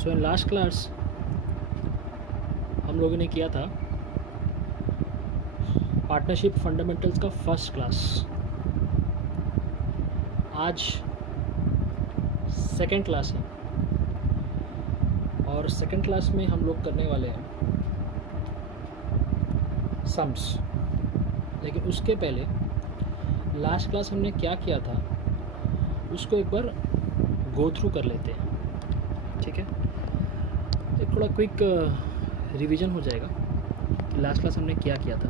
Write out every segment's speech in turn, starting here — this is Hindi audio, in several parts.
सो इन लास्ट क्लास हम लोगों ने किया था पार्टनरशिप फंडामेंटल्स का फर्स्ट क्लास। आज सेकंड क्लास है और सेकंड क्लास में हम लोग करने वाले हैं सम्स। लेकिन उसके पहले लास्ट क्लास हमने क्या किया था उसको एक बार गो थ्रू कर लेते हैं, ठीक है। एक थोड़ा क्विक रिवीजन हो जाएगा कि लास्ट क्लास हमने क्या किया था।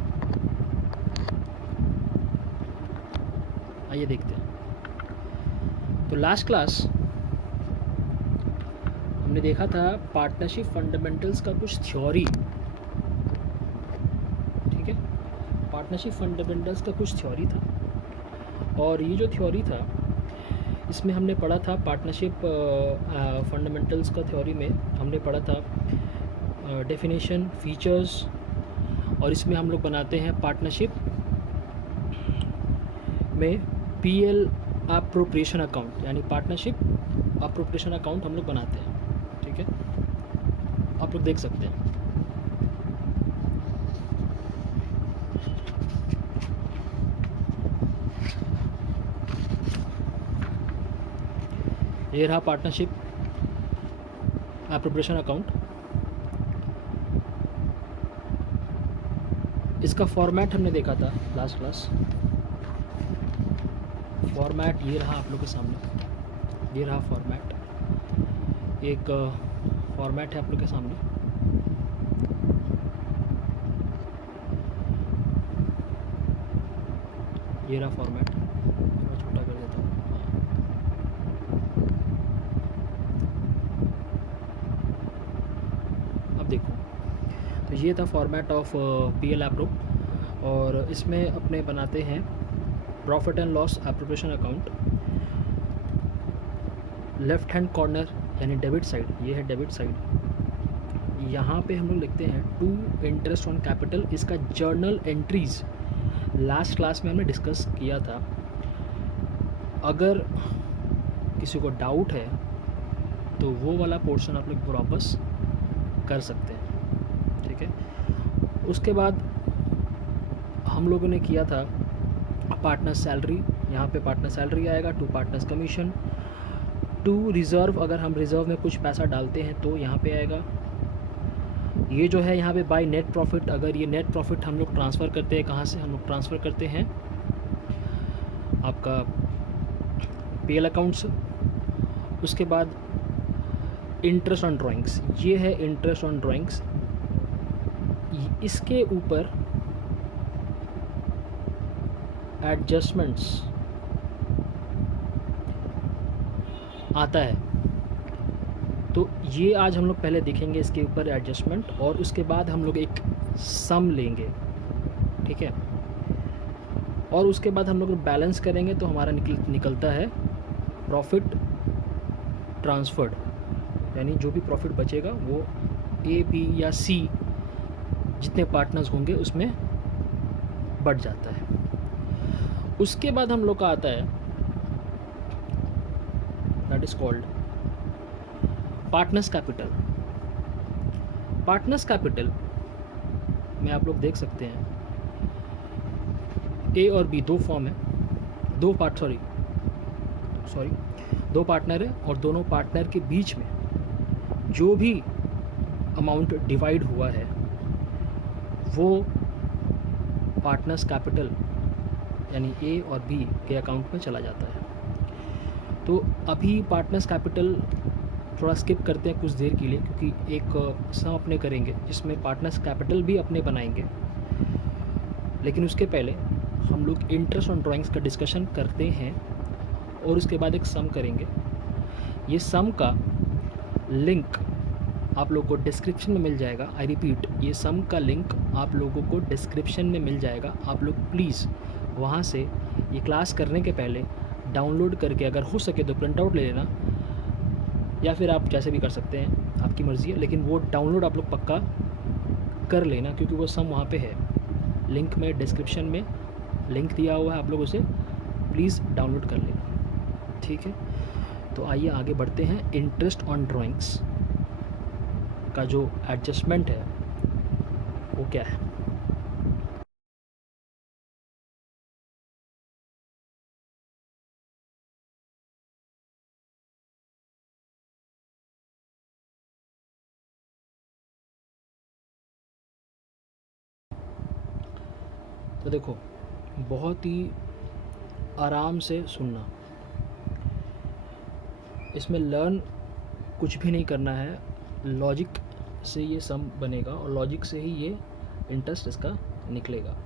आइए देखते हैं। तो लास्ट क्लास हमने देखा था पार्टनरशिप फंडामेंटल्स का कुछ थ्योरी, ठीक है। पार्टनरशिप फंडामेंटल्स का कुछ थ्योरी था और ये जो थ्योरी था इसमें हमने पढ़ा था पार्टनरशिप फंडामेंटल्स का थ्योरी में हमने पढ़ा था डेफिनेशन, फीचर्स, और इसमें हम लोग बनाते हैं पार्टनरशिप में पीएल अप्रोप्रिएशन अकाउंट, यानी पार्टनरशिप अप्रोप्रिएशन अकाउंट हम लोग बनाते हैं, ठीक है। आप लोग देख सकते हैं। ये रहा पार्टनरशिप अप्रोप्रिएशन अकाउंट। इसका फॉर्मेट हमने देखा था लास्ट क्लास। फॉर्मेट ये रहा आप लोग के सामने, ये रहा फॉर्मेट। एक फॉर्मेट है आप लोग के सामने। ये रहा फॉर्मेट, थोड़ा छोटा कर देता हूँ। अब देखो, तो ये था फॉर्मेट ऑफ पीएल एप्रो, और इसमें अपने बनाते हैं profit and loss appropriation account. Left hand corner यानी डेबिट साइड, ये है डेबिट साइड। यहाँ पे हम लोग लिखते हैं टू इंटरेस्ट ऑन कैपिटल। इसका जर्नल एंट्रीज लास्ट क्लास में हमने डिस्कस किया था। अगर किसी को डाउट है तो वो वाला पोर्शन आप लोग वापस कर सकते हैं, ठीक है। उसके बाद हम लोगों ने किया था पार्टनर सैलरी। यहाँ पे पार्टनर सैलरी आएगा, to partners commission, to reserve. अगर हम रिज़र्व में कुछ पैसा डालते हैं तो यहाँ पे आएगा। ये जो है यहाँ पे बाय नेट प्रॉफिट। अगर ये नेट प्रॉफिट हम लोग ट्रांसफ़र करते हैं, कहाँ से हम लोग ट्रांसफ़र करते हैं आपका पीएल अकाउंट से। उसके बाद इंटरेस्ट ऑन ड्राइंग्स, ये है इंटरेस्ट ऑन ड्राइंग्स। इसके ऊपर एडजस्टमेंट्स आता है, तो ये आज हम लोग पहले देखेंगे इसके ऊपर एडजस्टमेंट, और उसके बाद हम लोग एक सम लेंगे, ठीक है। और उसके बाद हम लोग बैलेंस करेंगे तो हमारा निकलता है प्रॉफिट ट्रांसफर्ड, यानी जो भी प्रॉफिट बचेगा वो ए, बी या सी जितने पार्टनर्स होंगे उसमें बढ़ जाता है। उसके बाद हम लोग का आता है that is called partners capital. Partners capital में आप लोग देख सकते हैं ए और बी दो फॉर्म है, दो पार्टनर है, और दोनों पार्टनर के बीच में जो भी अमाउंट डिवाइड हुआ है वो पार्टनर्स कैपिटल यानी ए और बी के अकाउंट में चला जाता है। तो अभी पार्टनर्स कैपिटल थोड़ा स्किप करते हैं कुछ देर के लिए, क्योंकि एक सम अपने करेंगे जिसमें पार्टनर्स कैपिटल भी अपने बनाएंगे। लेकिन उसके पहले हम लोग इंटरेस्ट ऑन ड्राइंग्स का डिस्कशन करते हैं और उसके बाद एक सम करेंगे। ये सम का लिंक आप लोगों को डिस्क्रिप्शन में मिल जाएगा। आई रिपीट, ये सम का लिंक आप लोगों को डिस्क्रिप्शन में मिल जाएगा। आप लोग प्लीज़ वहाँ से ये क्लास करने के पहले डाउनलोड करके, अगर हो सके तो प्रिंट आउट ले लेना, या फिर आप जैसे भी कर सकते हैं, आपकी मर्ज़ी है। लेकिन वो डाउनलोड आप लोग पक्का कर लेना, क्योंकि वो सम वहाँ पे है। लिंक में डिस्क्रिप्शन में लिंक दिया हुआ है, आप लोग उसे प्लीज़ डाउनलोड कर लेना, ठीक है। तो आइए आगे बढ़ते हैं। इंटरेस्ट ऑन ड्राइंग्स, का जो एडजस्टमेंट है वो क्या है। तो देखो, बहुत ही आराम से सुनना, इसमें लर्न कुछ भी नहीं करना है, लॉजिक से ये सम बनेगा और लॉजिक से ही ये इंटरेस्ट इसका निकलेगा।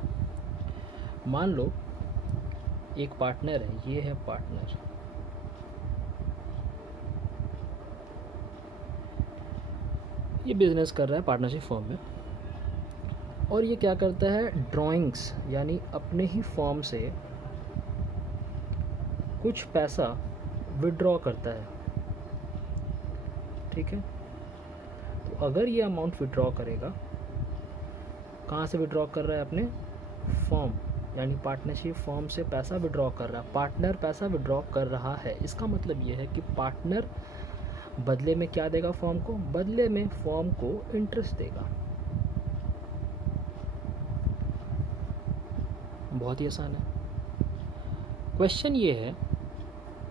मान लो एक पार्टनर है, ये है पार्टनर, ये बिजनेस कर रहा है पार्टनरशिप फॉर्म में, और ये क्या करता है, ड्राइंग्स यानी अपने ही फॉर्म से कुछ पैसा विड्रॉ करता है। ठीक है, तो अगर ये अमाउंट विड्रॉ करेगा, कहाँ से विड्रॉ कर रहा है, अपने फॉर्म यानी पार्टनरशिप फॉर्म से पैसा विड्रॉ कर रहा है, पार्टनर पैसा विड्रॉ कर रहा है। इसका मतलब ये है कि पार्टनर बदले में क्या देगा फॉर्म को, बदले में फॉर्म को इंटरेस्ट देगा। बहुत ही आसान है। क्वेश्चन ये है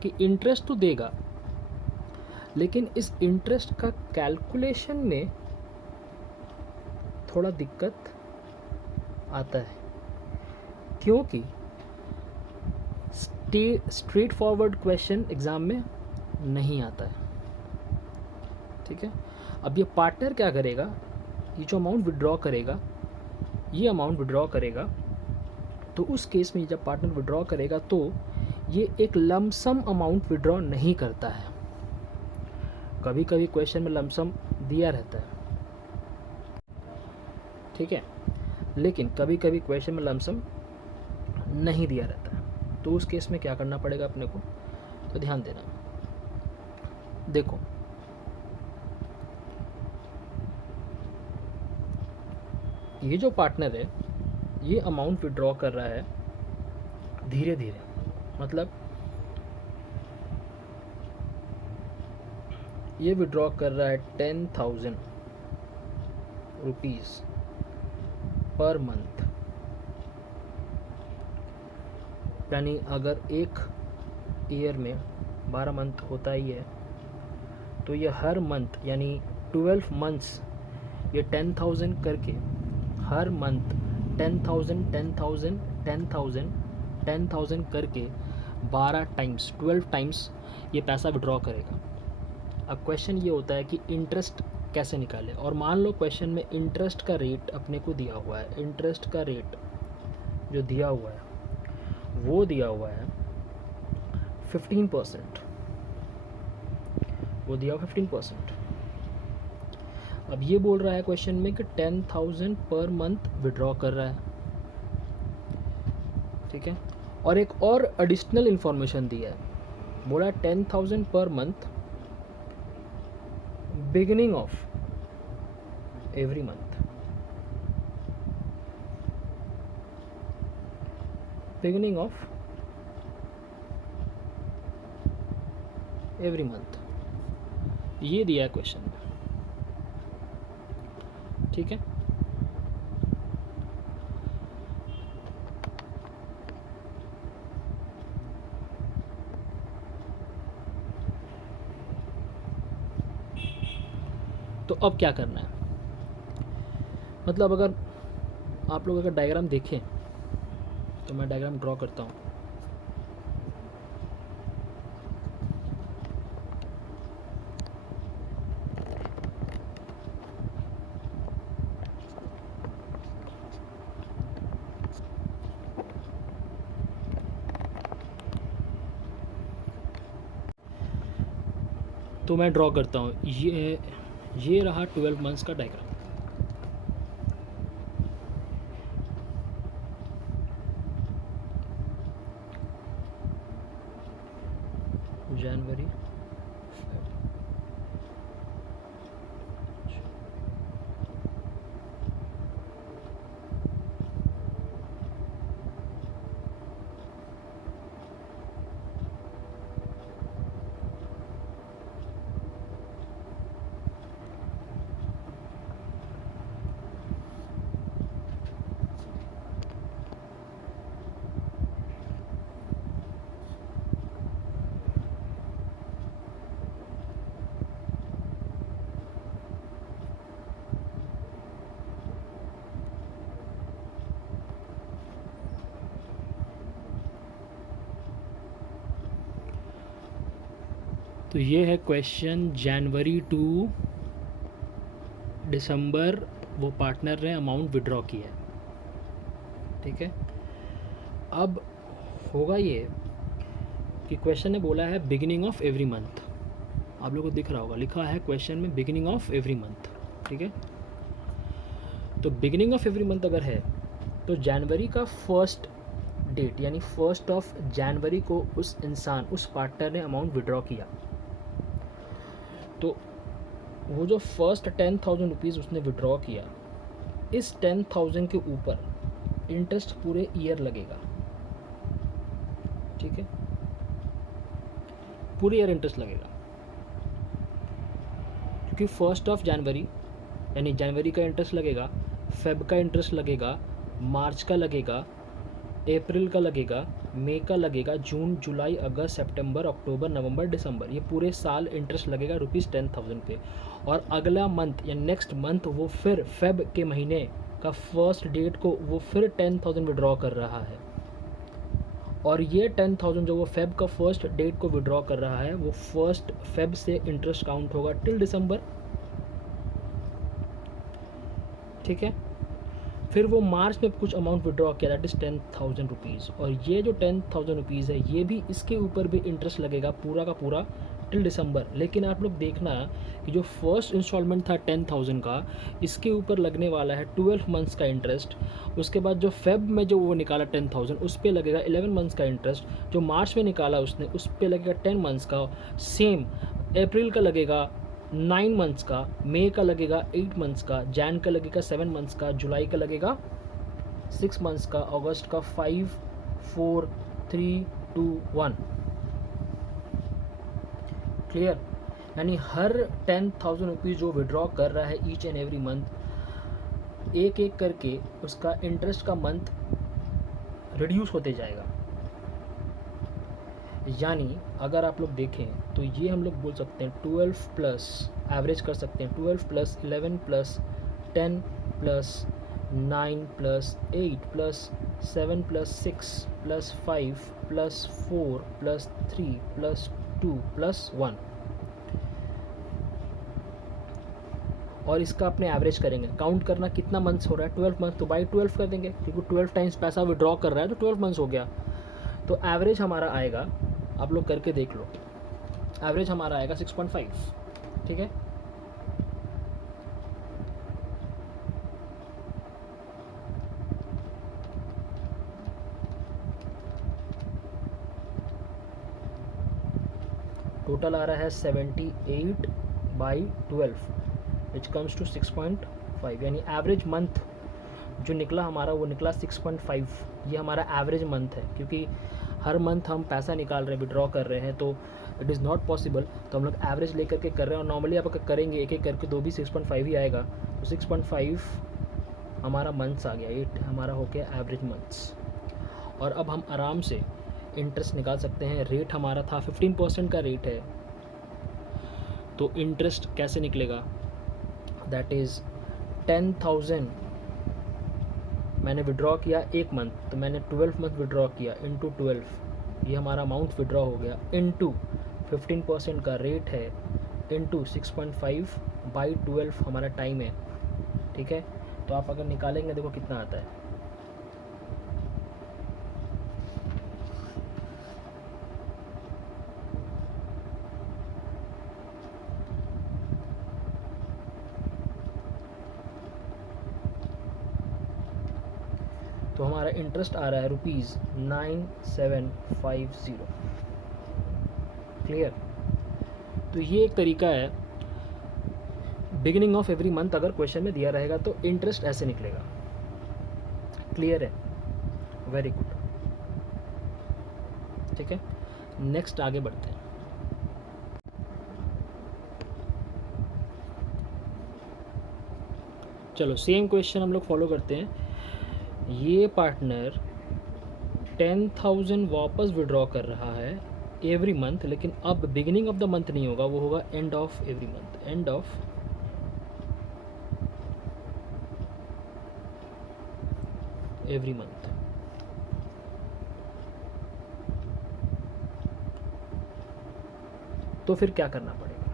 कि इंटरेस्ट तो देगा, लेकिन इस इंटरेस्ट का कैलकुलेशन में थोड़ा दिक्कत आता है, क्योंकि स्ट्रेट फॉरवर्ड क्वेश्चन एग्ज़ाम में नहीं आता है। ठीक है, अब ये पार्टनर क्या करेगा, ये जो अमाउंट विड्रॉ करेगा, ये अमाउंट विड्रॉ करेगा, तो उस केस में जब पार्टनर विड्रॉ करेगा तो ये एक लमसम अमाउंट विड्रॉ नहीं करता है। कभी कभी क्वेश्चन में लमसम दिया रहता है, ठीक है, लेकिन कभी कभी क्वेश्चन में लमसम नहीं दिया रहता है। तो उस केस में क्या करना पड़ेगा अपने को, तो ध्यान देना। देखो, ये जो पार्टनर है ये अमाउंट विड्रॉ कर रहा है धीरे धीरे, मतलब ये विड्रॉ कर रहा है 10,000 रुपीज़ पर मंथ। यानी अगर एक ईयर में 12 मंथ होता ही है, तो ये हर मंथ यानी 12 मंथ्स ये 10,000 करके हर मंथ 10,000 10,000 10,000 10,000 करके 12 टाइम्स 12 टाइम्स ये पैसा विड्रॉ करेगा। अब क्वेश्चन ये होता है कि इंटरेस्ट कैसे निकाले, और मान लो क्वेश्चन में इंटरेस्ट का रेट अपने को दिया हुआ है, इंटरेस्ट का रेट जो दिया हुआ है वो दिया हुआ है 15%, वो दिया 15%। अब ये बोल रहा है क्वेश्चन में कि 10,000 पर मंथ विड्रॉ कर रहा है। ठीक है, और एक और एडिशनल इंफॉर्मेशन दिया है, बोला 10,000 per month beginning of every month, beginning of every month, ये दिया है क्वेश्चन में। ठीक है, तो अब क्या करना है, मतलब अगर आप लोग अगर डायग्राम देखें तो मैं डायग्राम ड्रॉ करता हूँ। तो मैं ड्रॉ करता हूँ, ये रहा 12 मंथ्स का डायग्राम। जनवरी, तो ये है क्वेश्चन, जनवरी टू दिसंबर वो पार्टनर ने अमाउंट विड्रॉ किया है, ठीक है। अब होगा ये कि क्वेश्चन ने बोला है बिगिनिंग ऑफ एवरी मंथ, आप लोगों को दिख रहा होगा, लिखा है क्वेश्चन में बिगिनिंग ऑफ एवरी मंथ, ठीक है। तो बिगिनिंग ऑफ एवरी मंथ अगर है तो जनवरी का फर्स्ट डेट यानी 1 जनवरी को उस इंसान, उस पार्टनर ने अमाउंट विड्रॉ किया, तो वो जो फर्स्ट 10,000 रुपीज़ उसने विड्रॉ किया, इस 10,000 के ऊपर इंटरेस्ट पूरे ईयर लगेगा, ठीक है, पूरे ईयर इंटरेस्ट लगेगा, क्योंकि 1 जनवरी यानी जनवरी का इंटरेस्ट लगेगा, फेब का इंटरेस्ट लगेगा, मार्च का लगेगा, अप्रैल का लगेगा, मई का लगेगा, जून, जुलाई, अगस्त, सितंबर, अक्टूबर, नवंबर, दिसंबर, ये पूरे साल इंटरेस्ट लगेगा ₹10,000 पे। और अगला मंथ या नेक्स्ट मंथ वो फिर फेब के महीने का फर्स्ट डेट को वो फिर 10,000 विड्रॉ कर रहा है, और ये 10,000 जो वो फेब का फर्स्ट डेट को विड्रॉ कर रहा है वो फर्स्ट फेब से इंटरेस्ट काउंट होगा टिल दिसंबर, ठीक है। फिर वो मार्च में कुछ अमाउंट विड्रॉ किया, दैट इज़ 10,000 रुपीज़, और ये जो 10,000 रुपीज़ है ये भी इसके ऊपर भी इंटरेस्ट लगेगा पूरा का पूरा टिल दिसंबर। लेकिन आप लोग देखना कि जो फर्स्ट इंस्टॉलमेंट था 10,000 का, इसके ऊपर लगने वाला है 12 मंथ्स का इंटरेस्ट। उसके बाद जो फेब में जो वो निकाला 10,000 उस पर लगेगा 11 मंथ्स का इंटरेस्ट, जो मार्च में निकाला उसने उस पर लगेगा 10 मंथ्स का, सेम अप्रैल का लगेगा 9 मंथ्स का, मई का लगेगा 8 मंथ्स का, जैन का लगेगा 7 मंथ्स का, जुलाई का लगेगा 6 मंथ्स का, अगस्त का 5, 4, 3, 2, 1। क्लियर? यानी हर 10,000 रुपीज़ जो विड्रॉ कर रहा है ईच एंड एवरी मंथ, एक एक करके उसका इंटरेस्ट का मंथ रिड्यूस होते जाएगा। यानी अगर आप लोग देखें तो ये हम लोग बोल सकते हैं 12 प्लस, एवरेज कर सकते हैं 12 plus 11 plus 10 plus 9 plus 8 plus 7 plus 6 plus 5 plus 4 plus 3 plus 2 plus 1, और इसका अपने एवरेज करेंगे। काउंट करना कितना मंथ्स हो रहा है, 12 मंथ, तो बाई 12 कर देंगे, क्योंकि 12 टाइम्स पैसा विड्रॉ कर रहा है तो 12 मंथ्स हो गया। तो एवरेज हमारा आएगा, आप लोग करके देख लो, एवरेज हमारा आएगा 6.5, ठीक है। टोटल आ रहा है 78/12 विच कम्स टू 6.5, यानी एवरेज मंथ जो निकला हमारा वो निकला 6.5। ये हमारा एवरेज मंथ है, क्योंकि हर मंथ हम पैसा निकाल रहे हैं, विड्रॉ कर रहे हैं, तो इट इज़ नॉट पॉसिबल, तो हम लोग एवरेज लेकर के कर रहे हैं। और नॉर्मली आप अगर करेंगे एक एक करके तो भी 6.5 ही आएगा, तो 6.5 हमारा मंथ्स आ गया, 8 हमारा हो गया एवरेज मंथ्स। और अब हम आराम से इंटरेस्ट निकाल सकते हैं। रेट हमारा था 15% का रेट है, तो इंटरेस्ट कैसे निकलेगा, दैट इज़ 10,000 मैंने विड्रॉ किया एक मंथ, तो मैंने 12 मंथ विड्रॉ किया इंटू 12, ये हमारा अमाउंट विड्रॉ हो गया, इंटू 15% का रेट है, इंटू 6.5 बाई 12 हमारा टाइम है, ठीक है। तो आप अगर निकालेंगे देखो कितना आता है, तो हमारा इंटरेस्ट आ रहा है ₹9750। क्लियर? तो ये एक तरीका है, बिगिनिंग ऑफ एवरी मंथ अगर क्वेश्चन में दिया रहेगा तो इंटरेस्ट ऐसे निकलेगा। क्लियर है? वेरी गुड, ठीक है। नेक्स्ट आगे बढ़ते हैं। चलो सेम क्वेश्चन हम लोग फॉलो करते हैं। ये पार्टनर 10,000 वापस विड्रॉ कर रहा है एवरी मंथ, लेकिन अब बिगिनिंग ऑफ द मंथ नहीं होगा, वो होगा end of every month, end of every month. तो फिर क्या करना पड़ेगा?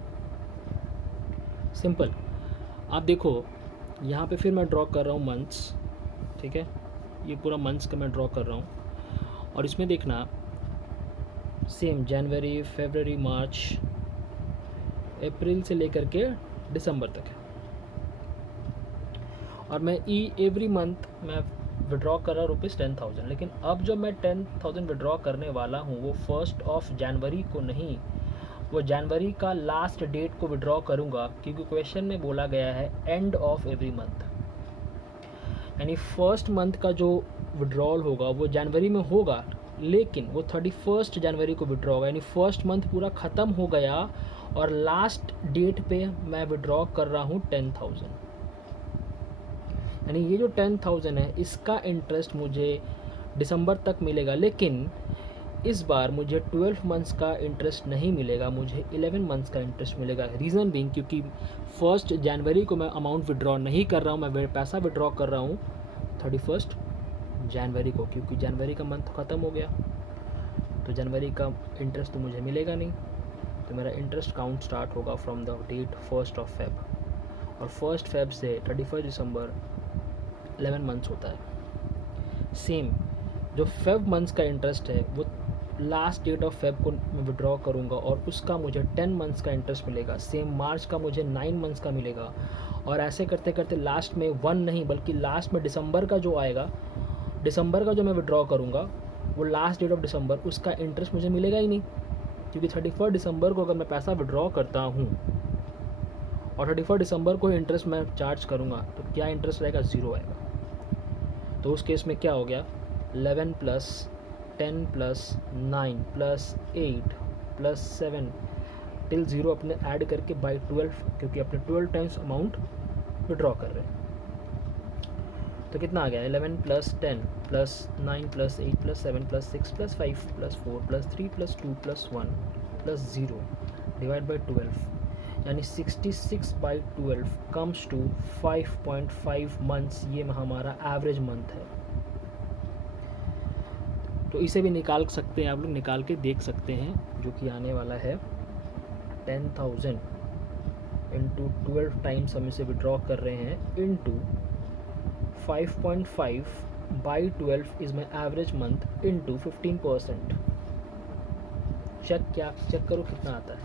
सिंपल, आप देखो यहाँ पे फिर मैं ड्रॉ कर रहा हूँ मंथ्स, ठीक है, ये पूरा मंथ्स का मैं ड्रॉ कर रहा हूँ। और इसमें देखना सेम जनवरी, फरवरी, मार्च, अप्रैल से लेकर के दिसंबर तक है। और मैं एवरी मंथ मैं विड्रॉ कर रहा हूँ ₹10,000। लेकिन अब जो मैं 10,000 विड्रॉ करने वाला हूँ वो 1 जनवरी को नहीं, वो जनवरी का लास्ट डेट को विड्रॉ करूँगा, क्योंकि क्वेश्चन में बोला गया है एंड ऑफ एवरी मंथ। यानी फर्स्ट मंथ का जो विड्रॉल होगा वो जनवरी में होगा, लेकिन वो 31 जनवरी को विड्रॉ होगा। यानी फर्स्ट मंथ पूरा ख़त्म हो गया और लास्ट डेट पे मैं विड्रॉ कर रहा हूँ 10,000। यानी ये जो 10,000 है इसका इंटरेस्ट मुझे दिसंबर तक मिलेगा, लेकिन इस बार मुझे 12 मंथ्स का इंटरेस्ट नहीं मिलेगा, मुझे 11 मंथ्स का इंटरेस्ट मिलेगा। रीज़न बीइंग क्योंकि 1 जनवरी को मैं अमाउंट विड्रॉ नहीं कर रहा हूँ, मैं पैसा विड्रॉ कर रहा हूँ 31 जनवरी को, क्योंकि जनवरी का मंथ ख़त्म हो गया तो जनवरी का इंटरेस्ट तो मुझे मिलेगा नहीं। तो मेरा इंटरेस्ट काउंट स्टार्ट होगा फ्रॉम द डेट 1 फेब, और 1 फेब से 31 दिसंबर 11 मंथ्स होता है। सेम जो फेब मंथ्स का इंटरेस्ट है वो लास्ट डेट ऑफ फेब को मैं विड्रॉ करूँगा और उसका मुझे 10 मंथ्स का इंटरेस्ट मिलेगा। सेम मार्च का मुझे 9 मंथ्स का मिलेगा, और ऐसे करते करते लास्ट में 1 नहीं बल्कि लास्ट में दिसंबर का जो आएगा, दिसंबर का जो मैं विड्रॉ करूँगा वो लास्ट डेट ऑफ दिसंबर, उसका इंटरेस्ट मुझे मिलेगा ही नहीं, क्योंकि 31 दिसंबर को अगर मैं पैसा विड्रॉ करता हूँ और 31 दिसंबर को इंटरेस्ट मैं चार्ज करूँगा तो क्या इंटरेस्ट रहेगा? 0 आएगा। तो उस केस में क्या हो गया, 11 + 10 + 9 + 8 + 7 टिल 0 अपने ऐड करके बाई 12, क्योंकि अपने 12 टाइम्स अमाउंट विड्रॉ कर रहे हैं। तो कितना आ गया? 11 + 10 + 9 + 8 + 7 + 6 + 5 + 4 + 3 + 2 + 1 + 0 डिवाइड बाई 12, यानी 66/12 कम्स टू 5.5 मंथ्स। ये हमारा एवरेज मंथ है। तो इसे भी निकाल सकते हैं, आप लोग निकाल के देख सकते हैं, जो कि आने वाला है 10,000 × 12 टाइम्स हम इसे विड्रॉ कर रहे हैं into 5.5/12 is my average month into 15%। Check करो कितना आता है।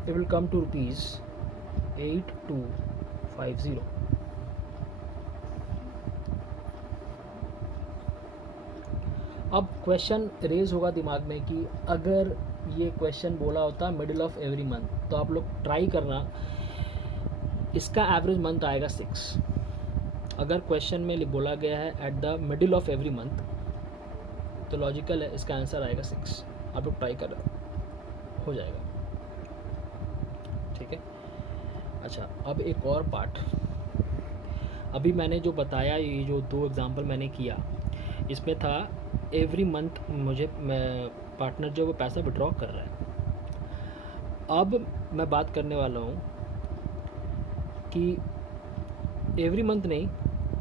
It will come to ₹8250। अब क्वेश्चन रेज होगा दिमाग में कि अगर ये क्वेश्चन बोला होता मिडिल ऑफ एवरी मंथ, तो आप लोग ट्राई करना, इसका एवरेज मंथ आएगा 6। अगर क्वेश्चन में बोला गया है at the middle of every month, तो लॉजिकल है इसका आंसर आएगा 6। आप लोग ट्राई कर हो जाएगा, ठीक है। अच्छा, अब एक और पार्ट, अभी मैंने जो बताया, ये जो 2 एग्जांपल मैंने किया, इसमें था एवरी मंथ मुझे पार्टनर जो वो पैसा विड्रॉ कर रहा है। अब मैं बात करने वाला हूँ कि एवरी मंथ नहीं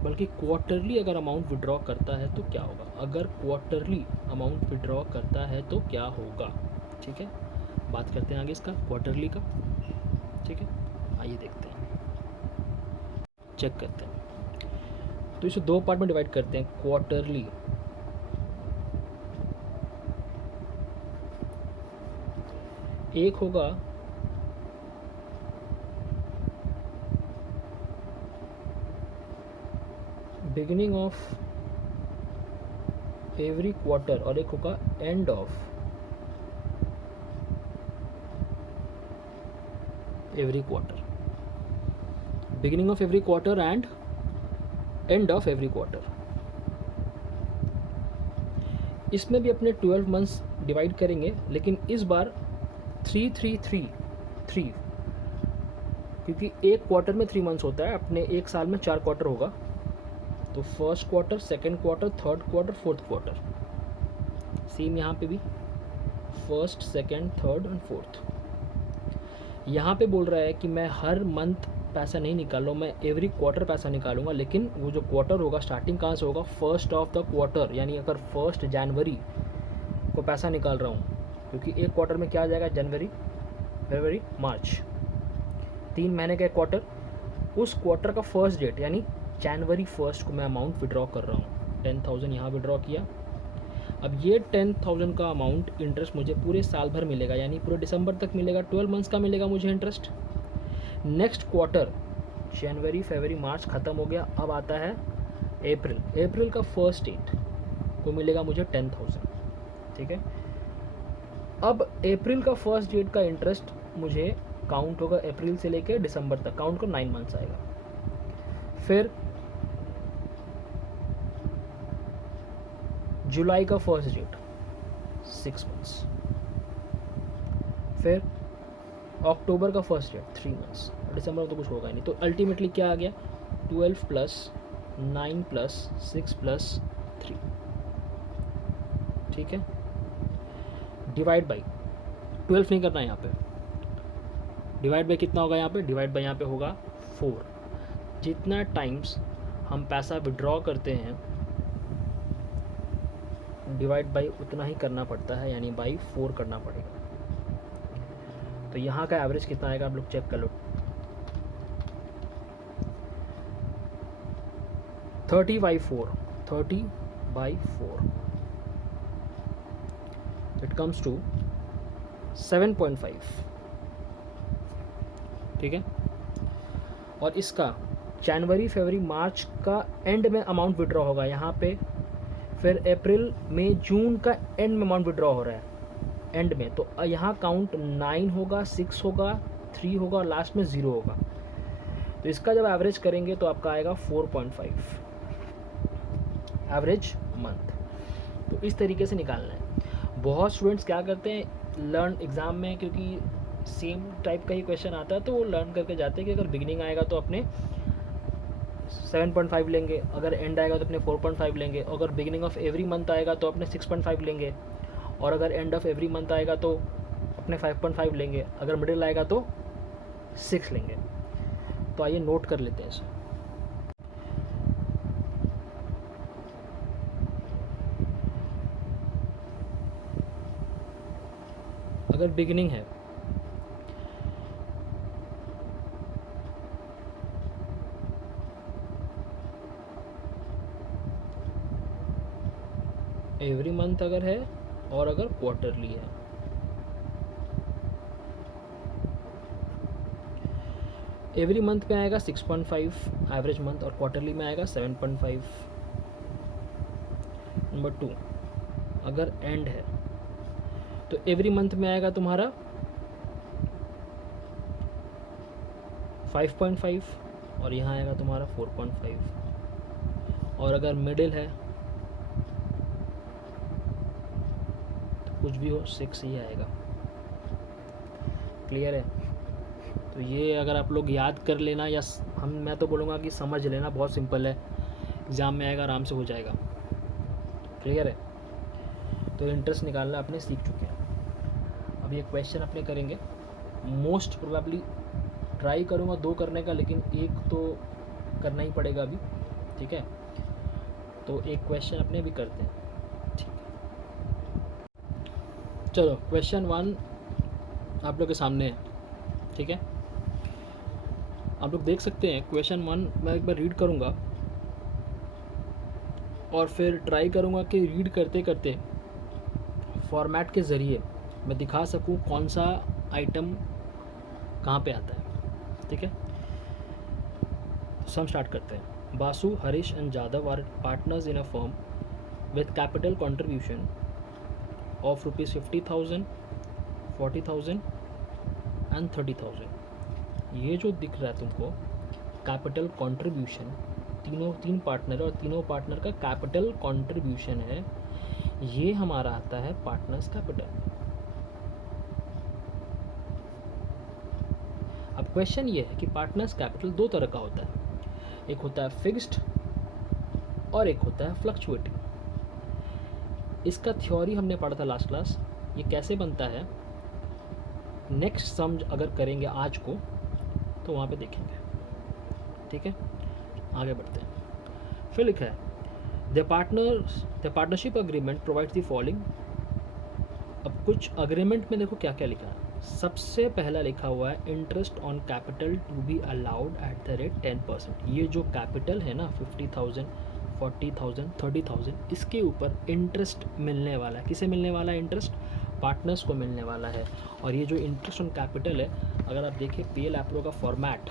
बल्कि क्वार्टरली अगर अमाउंट विड्रॉ करता है तो क्या होगा। अगर क्वार्टरली अमाउंट विड्रॉ करता है तो क्या होगा, ठीक है। बात करते हैं आगे इसका क्वार्टरली का, ठीक है। आइए देखते हैं, चेक करते हैं। तो इसे 2 पार्ट में डिवाइड करते हैं। क्वार्टरली, एक होगा बिगिनिंग ऑफ एवरी क्वार्टर और एक होगा end of every quarter. Beginning of every quarter and end of every quarter. इसमें भी अपने 12 मंथ्स डिवाइड करेंगे, लेकिन इस बार 3 क्योंकि एक क्वार्टर में 3 मंथ्स होता है, अपने एक साल में 4 क्वार्टर होगा। तो first quarter, second quarter, third quarter, fourth quarter. Same यहाँ पे भी first, second, third and fourth. यहाँ पे बोल रहा है कि मैं हर मंथ पैसा नहीं निकाल रहा हूँ, मैं एवरी क्वार्टर पैसा निकालूंगा, लेकिन वो जो क्वार्टर होगा स्टार्टिंग कहाँ से होगा, फर्स्ट ऑफ द क्वार्टर, यानी अगर 1 जनवरी को पैसा निकाल रहा हूँ, क्योंकि एक क्वार्टर में क्या आ जाएगा, जनवरी फरवरी मार्च, 3 महीने का एक क्वार्टर, उस क्वार्टर का फर्स्ट डेट यानी जनवरी 1 को मैं अमाउंट विड्रॉ कर रहा हूँ। 10,000 यहाँ विड्रॉ किया। अब ये 10,000 का अमाउंट इंटरेस्ट मुझे पूरे साल भर मिलेगा, यानी पूरे दिसंबर तक मिलेगा, 12 मंथ्स का मिलेगा मुझे इंटरेस्ट। नेक्स्ट क्वार्टर जनवरी फरवरी मार्च ख़त्म हो गया, अब आता है अप्रैल। अप्रैल का फर्स्ट डेट को मिलेगा मुझे 10,000, ठीक है। अब अप्रैल का फर्स्ट डेट का इंटरेस्ट मुझे काउंट होगा अप्रैल से लेकर दिसंबर तक, काउंट को 9 मंथ्स आएगा। फिर जुलाई का फर्स्ट डेट 6 मंथ्स, फिर अक्टूबर का फर्स्ट डेट 3 मंथ्स, दिसंबर में तो कुछ होगा ही नहीं। तो अल्टीमेटली क्या आ गया, 12 + 9 + 6 + 3, ठीक है। डिवाइड बाई 12 नहीं करना है यहाँ पे, डिवाइड बाई कितना होगा यहाँ पे, डिवाइड बाई यहाँ पे होगा 4। जितना टाइम्स हम पैसा विड्रॉ करते हैं डिवाइड बाई उतना ही करना पड़ता है, यानी बाई 4 करना पड़ेगा। तो यहाँ का एवरेज कितना आएगा आप लोग चेक कर लो, 30/4, 30/4, इट कम्स टू 7.5, ठीक है। और इसका जनवरी फरवरी मार्च का एंड में अमाउंट विड्रॉ होगा यहाँ पे, फिर अप्रैल मई जून का एंड में अमाउंट विड्रॉ हो रहा है एंड में, तो यहाँ काउंट 9 होगा, 6 होगा, 3 होगा और लास्ट में 0 होगा। तो इसका जब एवरेज करेंगे तो आपका आएगा 4.5 एवरेज मंथ। तो इस तरीके से निकालना है। बहुत स्टूडेंट्स क्या करते हैं लर्न एग्ज़ाम में, क्योंकि सेम टाइप का ही क्वेश्चन आता है तो वो लर्न करके जाते हैं कि अगर बिगिनिंग आएगा तो अपने 7.5 लेंगे, अगर एंड आएगा तो अपने 4.5 लेंगे, अगर बिगिनिंग ऑफ एवरी मंथ आएगा तो अपने 6.5 लेंगे, और अगर एंड ऑफ एवरी मंथ आएगा तो अपने 5.5 लेंगे, अगर मिडिल आएगा तो 6 लेंगे। तो आइए नोट कर लेते हैं इसे। अगर बिगिनिंग है एवरी मंथ अगर है और अगर क्वार्टरली है, एवरी मंथ में आएगा 6.5 एवरेज मंथ और क्वार्टरली में आएगा 7.5। नंबर 2, अगर एंड है तो एवरी मंथ में आएगा तुम्हारा 5.5 और यहाँ आएगा तुम्हारा 4.5, और अगर मिडिल है तो कुछ भी हो 6 ही आएगा। क्लियर है? तो ये अगर आप लोग याद कर लेना, या मैं तो बोलूँगा कि समझ लेना, बहुत सिंपल है, एग्ज़ाम में आएगा आराम से हो जाएगा। क्लियर है? तो इंटरेस्ट निकालना अपने सीख चुके हैं। अब ये क्वेश्चन अपने करेंगे, मोस्ट प्रोबेबली ट्राई करूँगा 2 करने का, लेकिन एक तो करना ही पड़ेगा अभी, ठीक है। तो एक क्वेश्चन अपने भी करते हैं, ठीक है। चलो क्वेश्चन 1 आप लोग के सामने है, ठीक है। आप लोग देख सकते हैं क्वेश्चन 1 मैं एक बार रीड करूँगा और फिर ट्राई करूँगा कि रीड करते करते फॉर्मेट के ज़रिए मैं दिखा सकूँ कौन सा आइटम कहाँ पे आता है, ठीक है। तो हम स्टार्ट करते हैं। Basu, Harish and Jadhav are partners in a firm with capital contribution of ₹50,000, 40,000 and 30,000। ये जो दिख रहा है तुमको कैपिटल कंट्रीब्यूशन, तीन पार्टनर और तीनों पार्टनर का कैपिटल कंट्रीब्यूशन है, ये हमारा आता है पार्टनर्स कैपिटल। अब क्वेश्चन ये है कि पार्टनर्स कैपिटल 2 तरह का होता है, एक होता है फिक्स्ड और एक होता है फ्लक्चुएटिंग। इसका थ्योरी हमने पढ़ा था लास्ट क्लास। ये कैसे बनता है नेक्स्ट सम अगर करेंगे आज को तो वहाँ पे देखेंगे। ठीक है, आगे बढ़ते हैं। फिर लिखा है the partnership agreement provides the following. अब कुछ अग्रीमेंट में देखो क्या क्या लिखा है। सबसे पहला लिखा हुआ है interest on capital to be allowed at the rate 10%। ये जो कैपिटल है ना 50,000, 40,000, 30,000, इसके ऊपर इंटरेस्ट मिलने वाला है। किसे मिलने वाला है इंटरेस्ट? पार्टनर्स को मिलने वाला है। और ये जो इंटरेस्ट ऑन कैपिटल है, अगर आप देखें पीएल एप्रो का फॉर्मेट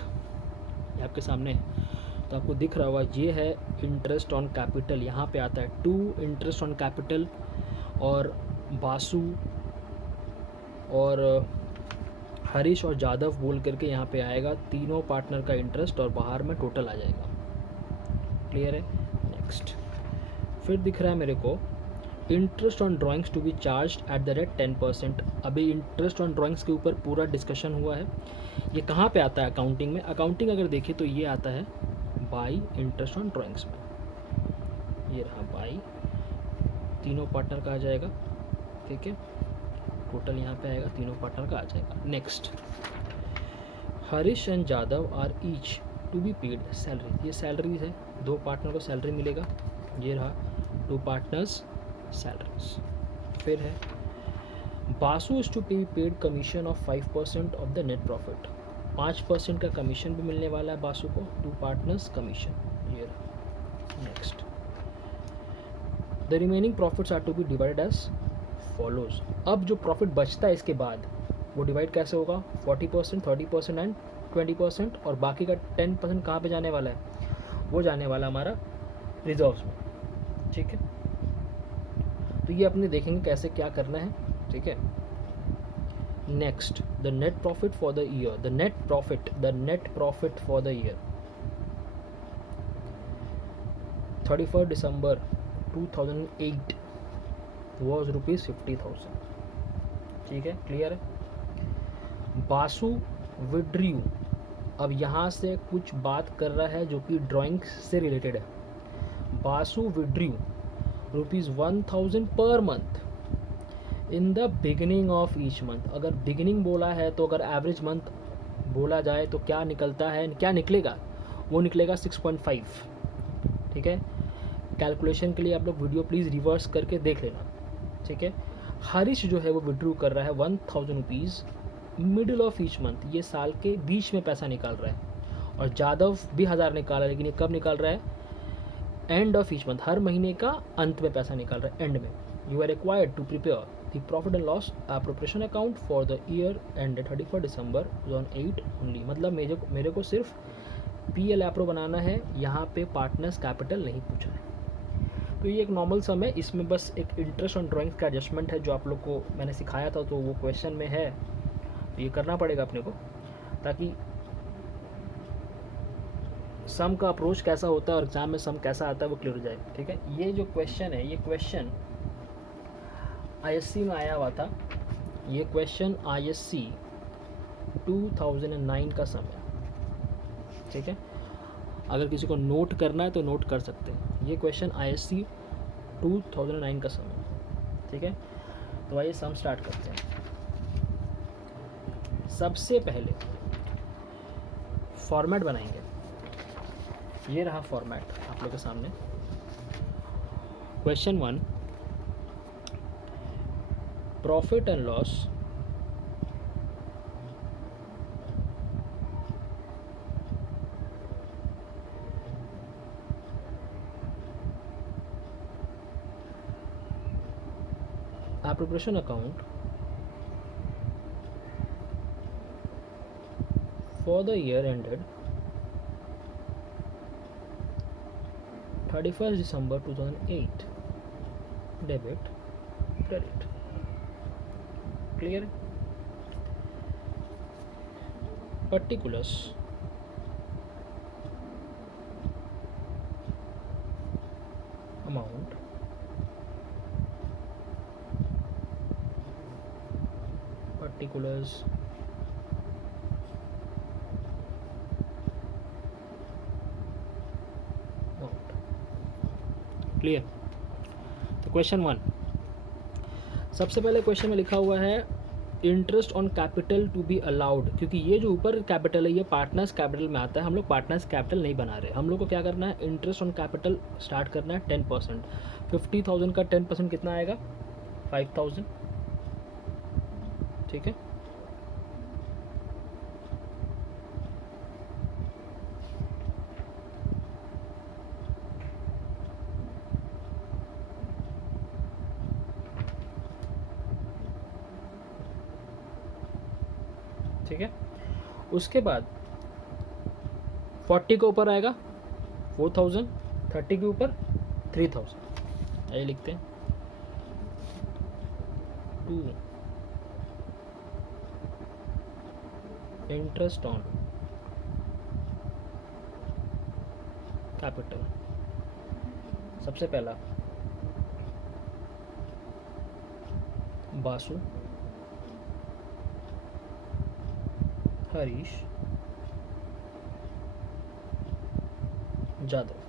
आपके सामने है तो आपको दिख रहा होगा, ये है इंटरेस्ट ऑन कैपिटल। यहाँ पे आता है 2 इंटरेस्ट ऑन कैपिटल, और बासु और हरीश और जादव बोल करके यहाँ पे आएगा तीनों पार्टनर का इंटरेस्ट, और बाहर में टोटल आ जाएगा। क्लियर है? नेक्स्ट फिर दिख रहा है मेरे को interest on drawings to be charged at the rate 10%। अभी इंटरेस्ट ऑन ड्राइंग्स के ऊपर पूरा डिस्कशन हुआ है। ये कहाँ पे आता है अकाउंटिंग में? अकाउंटिंग अगर देखें तो ये आता है बाई इंटरेस्ट ऑन ड्राइंग्स में। ये रहा बाई, तीनों पार्टनर का आ जाएगा। ठीक है, टोटल यहाँ पे आएगा, तीनों पार्टनर का आ जाएगा। Next Harish and Jadhav are each to be paid salary. ये सैलरीज है, 2 पार्टनर को सैलरी मिलेगा। ये रहा 2 पार्टनर्स सैलरीज। फिर है Basu is to be paid commission of 5% of the net profit. 5% का कमीशन भी मिलने वाला है बासु को, 2 पार्टनर्स कमीशन। ये रहा। Next the remaining profits are to be divided as follows. अब जो प्रॉफिट बचता है इसके बाद वो डिवाइड कैसे होगा? 40%, 30% एंड 20%, और बाकी का 10% कहाँ पे जाने वाला है? वो जाने वाला हमारा रिजर्व्स में। ठीक है, तो ये अपने देखेंगे कैसे क्या करना है। ठीक है, next the net profit for the year. The net profit for the year 31 December 2008 was ₹50,000। ठीक है, क्लियर है? बासु विड्रीव, अब यहाँ से कुछ बात कर रहा है जो कि ड्राइंग से रिलेटेड है। Basu विड्रीव ₹1,000 per month in the beginning of each month. अगर बिगिनिंग बोला है तो अगर एवरेज मंथ बोला जाए तो क्या निकलता है, क्या निकलेगा? वो निकलेगा 6.5। ठीक है, कैलकुलेशन के लिए आप लोग वीडियो प्लीज़ रिवर्स करके देख लेना। ठीक है, हरीश जो है वो विड्रू कर रहा है 1,000 rupees middle of each month. ये साल के बीच में पैसा निकाल रहा है। और जादव भी 1000 निकाला, लेकिन ये कब निकाल रहा है? एंड ऑफ ईच मंथ, हर महीने का अंत में पैसा निकाल रहा है, एंड में। You are required to prepare the profit and loss preparation account for the year ended 31 December 2008 only. मतलब मेरे को सिर्फ पीएल एप्रो बनाना है, यहाँ पे पार्टनर्स कैपिटल नहीं पूछा है। तो ये एक नॉर्मल सम है, इसमें बस एक इंटरेस्ट ऑन ड्राइंग्स का एडजस्टमेंट है जो आप लोग को मैंने सिखाया था, तो वो क्वेश्चन में है, तो ये करना पड़ेगा अपने को, ताकि सम का अप्रोच कैसा होता है और एग्जाम में सम कैसा आता है वो क्लियर हो जाए। ठीक है, ये जो क्वेश्चन है, ये क्वेश्चन आईएससी में आया हुआ था। ये क्वेश्चन आईएससी 2009 का सम है। ठीक है, अगर किसी को नोट करना है तो नोट कर सकते हैं। ये क्वेश्चन आईएससी 2009 का सम है। ठीक है, तो आइए सम स्टार्ट करते हैं। सबसे पहले फॉर्मेट बनाएंगे। ये रहा फॉर्मेट आप लोग के सामने। Question 1, profit and loss preparation account for the year ended 31 December 2008, debit, credit. Clear? Particulars amount, particulars amount. Clear? तो क्वेश्चन 1, सबसे पहले क्वेश्चन में लिखा हुआ है interest on capital to be allowed, क्योंकि ये जो ऊपर कैपिटल है ये पार्टनर्स कैपिटल में आता है, हम लोग पार्टनर्स कैपिटल नहीं बना रहे। हम लोग को क्या करना है, इंटरेस्ट ऑन कैपिटल स्टार्ट करना है 10%। 50,000 का 10% कितना आएगा, 5,000। ठीक है, ठीक है। उसके बाद 40 के ऊपर आएगा 4,000, 30 के ऊपर 3,000। यही लिखते हैं 2 इंटरेस्ट ऑन कैपिटल। सबसे पहला बासु, हरीश, जादव।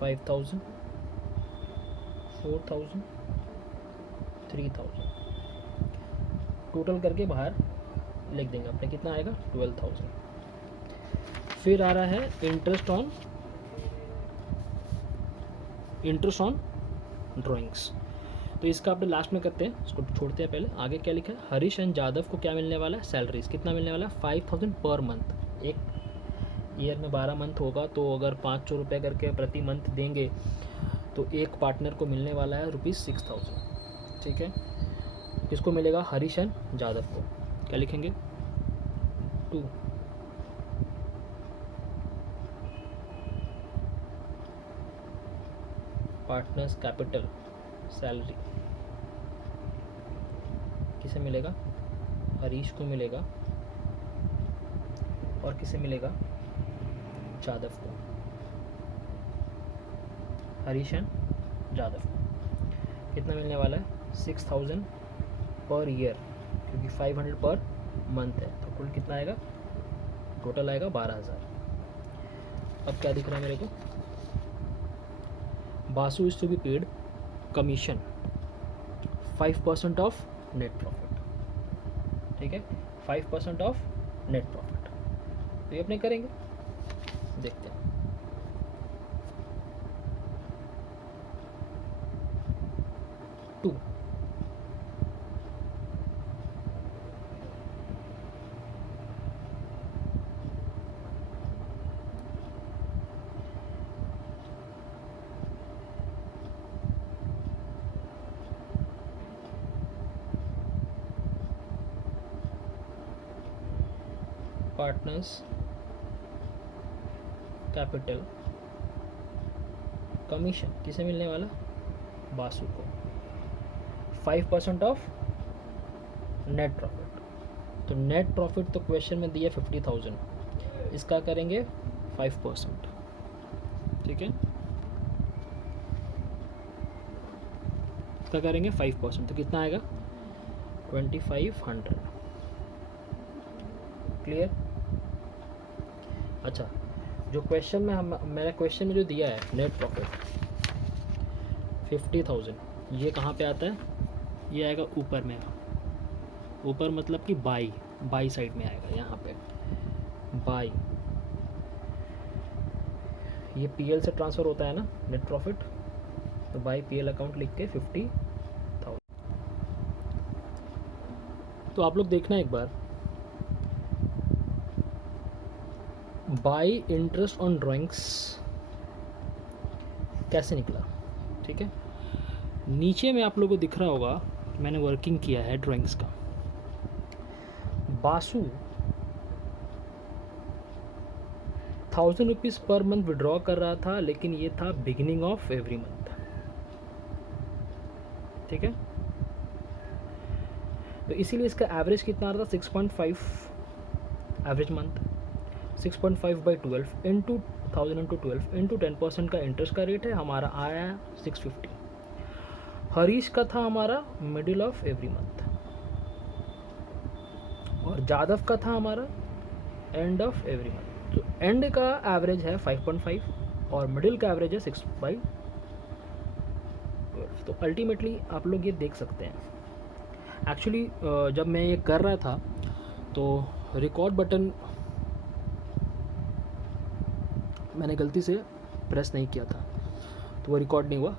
5,000, 4,000, 3,000 टोटल करके बाहर लिख देंगे अपने। कितना आएगा, 12,000। फिर आ रहा है इंटरेस्ट ऑन ड्राइंग्स। तो इसका अपने लास्ट में करते हैं, इसको छोड़ते हैं पहले। आगे क्या लिखा है, हरीश एंड जादव को क्या मिलने वाला है, सैलरीज। कितना मिलने वाला है, 5,000 पर मंथ। एक ईयर में 12 मंथ होगा, तो अगर 500 रुपये करके प्रति मंथ देंगे तो एक पार्टनर को मिलने वाला है ₹6,000। ठीक है, किसको मिलेगा, हरीश एंड जादव को। क्या लिखेंगे, 2 पार्टनर्स कैपिटल सैलरी किसे मिलेगा, हरीश को मिलेगा, और किसे मिलेगा, जादव को। हरीश एंड जादव को कितना मिलने वाला है, 6,000 पर ईयर, क्योंकि 500 पर मंथ है, तो कुल कितना आएगा, टोटल आएगा 12,000। अब क्या दिख रहा है मेरे को, Basu is to be paid commission 5% of net profit. ठीक है, 5% ऑफ नेट प्रॉफिट। तो ये अपने करेंगे, देखते हैं। टू पार्टनर्स कैपिटल कमीशन किसे मिलने वाला, बासु को। 5% ऑफ नेट प्रॉफिट। तो नेट प्रॉफिट तो क्वेश्चन में दिया 50,000, इसका करेंगे 5%। ठीक है, इसका करेंगे 5%, तो कितना आएगा, 2,500। क्लियर। अच्छा, जो क्वेश्चन में मेरा क्वेश्चन में जो दिया है नेट प्रॉफिट 50,000, ये कहाँ पे आता है, ये आएगा ऊपर में। ऊपर मतलब कि बाई साइड में आएगा, यहाँ पे बाई। ये पीएल से ट्रांसफ़र होता है ना नेट प्रॉफिट, तो बाई पीएल अकाउंट लिख के 50,000। तो आप लोग देखना एक बार, बाई इंटरेस्ट ऑन ड्राइंग्स कैसे निकला। ठीक है, नीचे में आप लोगों को दिख रहा होगा मैंने वर्किंग किया है ड्राइंग्स का। Basu 1,000 rupees per month withdraw कर रहा था, लेकिन ये था बिगिनिंग ऑफ एवरी मंथ। ठीक है, तो इसीलिए इसका एवरेज कितना आ रहा था, 6.5 average month. 6.5/12 into 1000 into 12 into 10% का इंटरेस्ट का रेट है, हमारा आया 650। हरीश का था हमारा मिडिल ऑफ एवरी मंथ, और जादव का था हमारा एंड ऑफ एवरी मंथ। तो एंड का एवरेज है 5.5 और मिडिल का एवरेज है 6/12। तो अल्टीमेटली आप लोग ये देख सकते हैं, एक्चुअली जब मैं ये कर रहा था तो रिकॉर्ड बटन मैंने गलती से प्रेस नहीं किया था, तो वो रिकॉर्ड नहीं हुआ,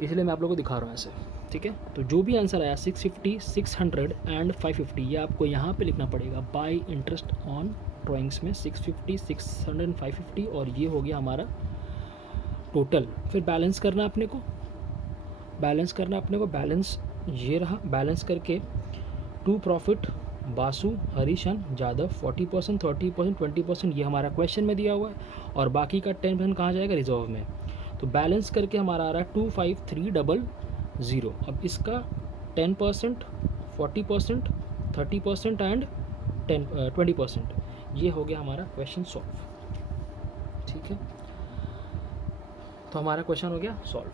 इसलिए मैं आप लोगों को दिखा रहा हूँ ऐसे, ठीक है। तो जो भी आंसर आया 650, 600 एंड 550, ये आपको यहाँ पे लिखना पड़ेगा, बाय इंटरेस्ट ऑन ड्राइंग्स में 650, 600 एंड 550, और ये हो गया हमारा टोटल। फिर बैलेंस करना अपने को, बैलेंस ये रहा। बैलेंस करके टू प्रॉफिट बासु, हरीशन, जादव 40%, 30%, 20%, ये हमारा क्वेश्चन में दिया हुआ है, और बाकी का 10% कहाँ जाएगा, रिजर्व में। तो बैलेंस करके हमारा आ रहा है 25300। अब इसका 10%, 40%, 30% एंड 20%, ये हो गया हमारा क्वेश्चन सॉल्व, ठीक है। तो हमारा क्वेश्चन हो गया सॉल्व।